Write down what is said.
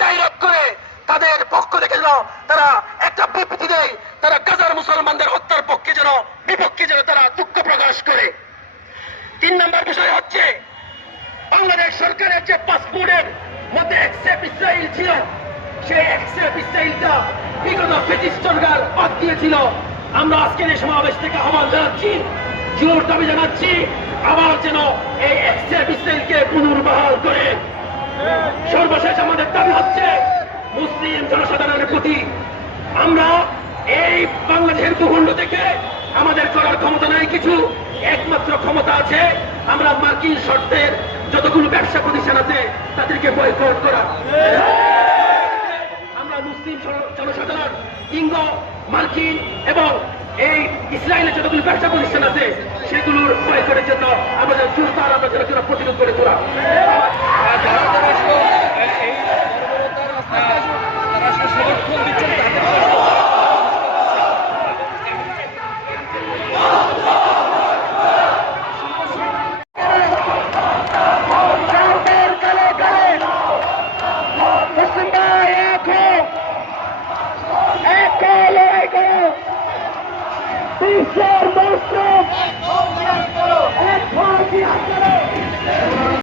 গাইরত করে তাদের পক্ষ থেকে যেন তারা একটা বিবৃতি দেয়, তারা গাজার মুসলমানদের হত্যার পক্ষে যেন বিপক্ষে যেন তারা দুঃখ প্রকাশ করে। তিন নম্বর বিষয় হচ্ছে, বাংলাদেশ সরকারের যে পাসপোর্টের মধ্যে একসেপ ইসরায়েল ছিল, সেই একসেপ ইসরায়েলটা বিগত ব্রিটিশ সরকার বাদ দিয়েছিল। আমরা আজকের এই সমাবেশ থেকে আহ্বান জানাচ্ছি, জোর দাবি জানাচ্ছি, আবার যেন এই একসেপ ইসরায়েলকে পুনর্বহাল করে সর্বশেষ আমাদের দাবি হচ্ছে মুসলিম জনসাধারণের প্রতি আমরা এই বাংলাদেশের ভূখণ্ড থেকে আমাদের করার ক্ষমতা নাই, কিছু একমাত্র ক্ষমতা আছে। আমরা মার্কিন শর্তের যতগুলো ব্যবসা প্রতিষ্ঠান আছে, তাদেরকে বয়কট করা। আমরা মুসলিম জনসাধারণ, ইঙ্গ, মার্কিন এবং এই ইসরায়েলের যতগুলো ব্যবসা প্রতিষ্ঠান আছে, সেগুলোর বয়কটের জন্য আমাদের জোরদার আমরা যেন প্রতিরোধ করে তোলা। পুলিশের মসজিদ